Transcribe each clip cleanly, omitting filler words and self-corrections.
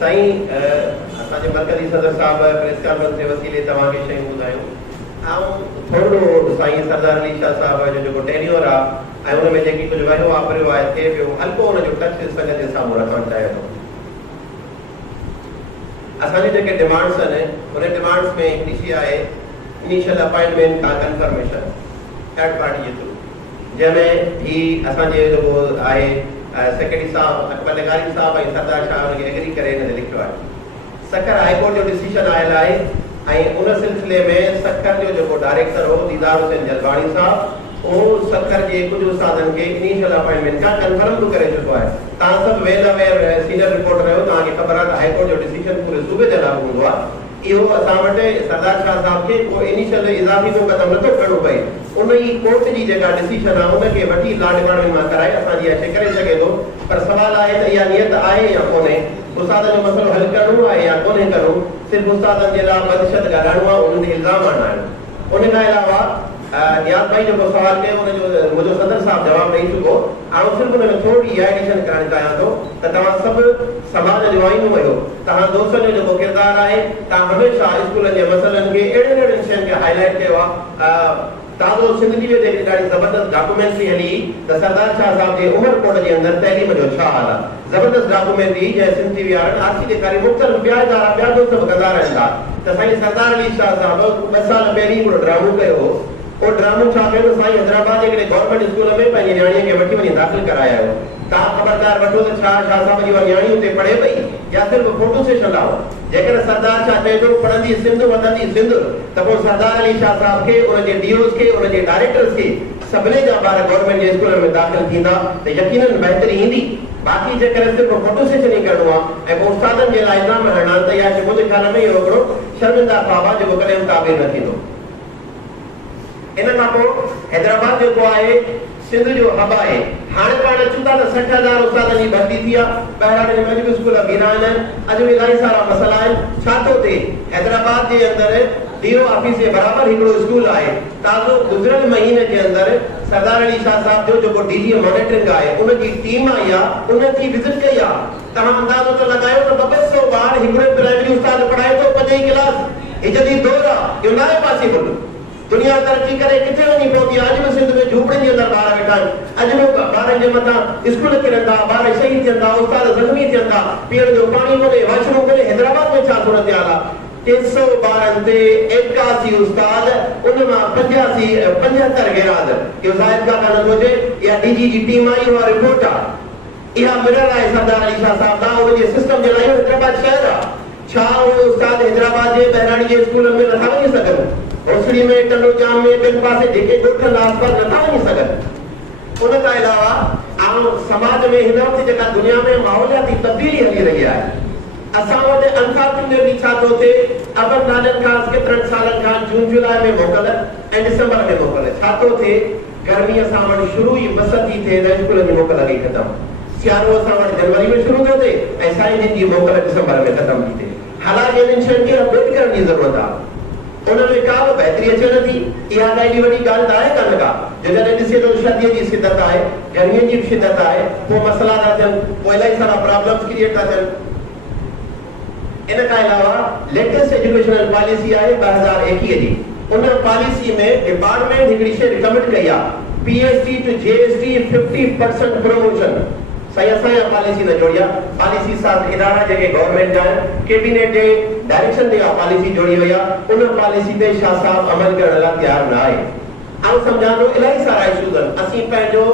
साईं असांजे मरकज़ी सदर साहब प्रेस कॉन्फ्रेंस जे वसीले तव्हांखे शयूं ॿुधायूं। थोरो साईं सरदार अली शाह साहब जो जेको टेन्योर आहे ऐं हुन में जेकी कुझु वहियो वापरियो आहे थिए पियो, हल्को हुनजो टच संगत जे साम्हूं रखणु चाहियां थो। असांजी जेके डिमांड्स आहिनि उन डिमांड्स में हिकिड़ी शइ आहे इनिशियल अपॉइंटमेंट का कंफर्मेशन थर्ड पार्टी जे थ्रू, जंहिंमें ही असांजे जेको आहे सेक्रेटरी साहब अकबर लगारी साहब ऐं सरदार शाह हुनखे एग्री करे हिन ते लिखियो आहे। सखर हाईकोर्ट जो डिसीजन आयल आहे ऐं उन सिलसिले में सखर जो जेको डायरेक्टर हो दीदार हुसैन जलवाणी साहब, उहो सखर जे कुझु उस्तादनि खे इनिशियल अपॉइंटमेंट खां कंफर्म बि करे चुको आहे। तव्हां सभु वेल अवेयर सीनियर रिपोर्टर आहियो, तव्हांखे ख़बर आहे त हाईकोर्ट जो डिसीजन पूरे सूबे जे लागू हूंदो आहे। इहो असां वटि सरदार शाह साहब खे को इनिशियल इज़ाफ़ी जो क़दम नथो खणणो पए, उन ई कोर्ट जी जेका डिसीजन आहे उनखे वठी लॉ डिपार्टमेंट मां कराए असांजी अचे करे सघे थो। पर सुवाल आहे त इहा नियत आहे या कोन्हे, उस्तादनि जो मसइलो हल करणो आहे या कोन्हे करणो, सिर्फ़ु उस्तादनि जे लाइ बदशत ॻाल्हाइणो आहे, उन्हनि ते इल्ज़ाम आणणा आहिनि। उन खां अलावा नियाज़ भाई जेको सवाल कयो उनजो मुंहिंजो सदर साहब जवाबु ॾेई चुको। आउं सिर्फ़ु हुन में थोरी इहा एडिशन करणु चाहियां थो त तव्हां सभु समाज जो आइनूं आहियो, तव्हां दोस्तनि जो जेको किरदारु आहे, तव्हां हमेशह स्कूलनि जे मसइलनि खे अहिड़ियुनि शयुनि खे हाईलाइट कयो आहे। ताज़ो सिंध टीवीअ ते हिकिड़ी ॾाढी ज़बरदस्त डॉक्यूमेंट्री हली त सरदार शाह साहब जे उमरकोट जे अंदरि तइलीम जो छा हाल आहे। ज़बरदस्त डॉक्यूमेंट्री जंहिं सिंध टीवी वारनि आरसी ॾेखारी, मुख़्तलिफ़ ॿिया इदारा ॿिया दोस्त बि कंदा रहनि था त साईं सरदार अली शाह साहब 2 साल पहिरीं हिकिड़ो ड्रामो कयो हो। उहो ड्रामो छा कयो त साईं हैदराबाद जे हिकिड़े गवर्नमेंट स्कूल में पंहिंजी नियाणीअ खे वठी वञी दाख़िल कराया हो। तव्हां ख़बरदार वठो त छा शाह साहब जी उहा नियाणी हुते पढ़े पई या सिर्फ़ु फोटो सेशन लाइ? जेकॾहिं सरदार शाह चए थो पढ़ंदी सिंध वधंदी सिंध, त पोइ सरदार अली शाह साहब खे, उनजे डीओस खे, उनजे डायरेक्टर्स खे सभिनी जा ॿार गवर्नमेंट जे स्कूल में दाख़िल थींदा त यकीनन बहितरी ईंदी। बाक़ी जेकॾहिं सिर्फ़ु फोटो सेशन ई करणो आहे ऐं पोइ उस्तादनि जे लाइ इल्ज़ाम हणणा त इहा मुंहिंजे ख़्याल में इहो हिकिड़ो शर्मिंदा ख़्वाबु आहे जेको कॾहिं ताबीर न थींदो। इन खां पोइ हैदराबाद जेको आहे सिंध जो हब आहे। हाणे पाण अचूं था त 60,000 उस्तादनि जी भर्ती थी आहे। ॿाहिरां अॼु बि स्कूल बीना आहिनि, अॼु बि इलाही सारा मसइला आहिनि। छा थो थिए? हैदराबाद जे अंदरि डीओ ऑफिस जे बराबरि हिकिड़ो स्कूल आहे। ताज़ो गुज़िरियल महीने जे अंदरि सरदार अली शाह साहब जो जेको डीजी मॉनिटरिंग आहे उनजी टीम आई आहे, उनजी विज़िट कई आहे। तव्हां अंदाज़ो त लॻायो त 200 ॿार हिकिड़ो प्राइमरी उस्ताद पढ़ाए थो 5वीं क्लास। ही जॾहिं दौर आहे, इहो न आहे पॉसिबल। दुनिया तरक़ी करे किथे वञी पहुती आहे। अॼु बि सिंध में झूपड़ियुनि जे अंदरि ॿार वेठा आहिनि। अॼु बि ॿारनि जे मथां स्कूल किरनि था, ॿार शहीद थियनि था, उस्ताद ज़ख़्मी थियनि था, पीअण जो पाणी कोन्हे, वॉशरूम कोन्हे। हैदराबाद में छा सूरत हाल आहे? 300 ॿारनि ते 81 उस्ताद, उन मां 75 गिराद। इहो ज़ाहिर का कान थो हुजे, इहा डीजी जी टीम आई, उहा रिपोर्ट आहे। इहा मिरर आहे सरदार अली शाह साहब खां, उनजे सिस्टम जे लाइ हैदराबाद शहर आहे। छा उहे उस्ताद हैदराबाद जे बहिराणी जे स्कूलनि में नथा वञी सघनि? होसड़ी में, टंडो जाम में, ॿिनि पासे जेके ॻोठनि आसपास नथा वञी सघनि? उन खां अलावा समाज में हिन वक़्तु जेका दुनिया में माहौलियाती तब्दीली हली रही आहे, असां वटि अनफॉर्चुनेटली छा थो थिए, अबर नालनि खां केतिरनि सालनि खां जून जुलाई में मोकल ऐं दिसंबर में मोकल। छा थो थिए? गर्मी असां वटि शुरू ई बस थी थिए त स्कूलनि जी मोकल लॻी ख़तमु। सियारो असां वटि जनवरी में शुरू थो थिए ऐं साईं जिन जी मोकल दिसंबर में ख़तमु थी थिए। हालांकि इन्हनि शयुनि खे अपडेट करण जी ज़रूरत आहे। उनमें का बि बहितरी अचे नथी। इहा एॾी वॾी ॻाल्हि त आहे कान का, जो जॾहिं ॾिसे थो शदीअ जी शिदत आहे, गर्मीअ जी बि शिदत आहे, पोइ मसइला था थियनि, पोइ इलाही सारा प्रॉब्लम्स क्रिएट था थियनि। इन खां अलावा लेटेस्ट एजुकेशनल पॉलिसी आहे 2021 जी। उन पॉलिसी में डिपार्टमेंट हिकिड़ी शइ रिकमेंड कई आहे, पीएचडी टू जेएसडी 50% प्रमोशन। साईं असां इहा पॉलिसी न जोड़ी आहे। पॉलिसी साथ इदारा जेके गवर्नमेंट जा आहिनि, कैबिनेट जे डायरेक्शन ते इहा पॉलिसी जोड़ी वई आहे। उन पॉलिसी ते शाह साहब अमल करण लाइ तयारु न आहे। आउं सम्झां थो इलाही सारा इशूज़ आहिनि। असीं पंहिंजो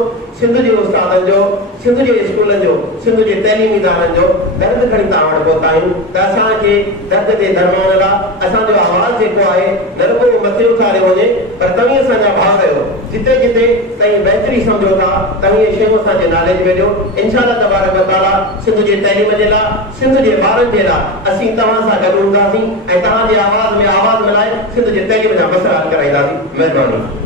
सिंध जे उस्तादनि जो, सिंध जे स्कूलनि जो, सिंध जे तइलीमी इदारनि जो दर्द खणी तव्हां वटि पहुता आहियूं त असांखे दर्द ते दरमाउन लाइ असांजो आवाज़ जेको आहे न रुॻो मथे उथारियो वञे, पर तव्हीं असांजा भाउ आहियो। जिते जिते तव्हीं बहितरी सम्झो था, तव्हीं इहे शयूं असांजे नाले में ॾियो। इंशाअल्लाह तबारक व तआला सिंध जे तइलीम जे लाइ, सिंध जे ॿारनि जे लाइ असीं तव्हां सां गॾु हूंदासीं ऐं तव्हांजे आवाज़ में आवाज़ मिलाए सिंध जे तइलीम जा मसइला हल कराईंदासीं। महिरबानी।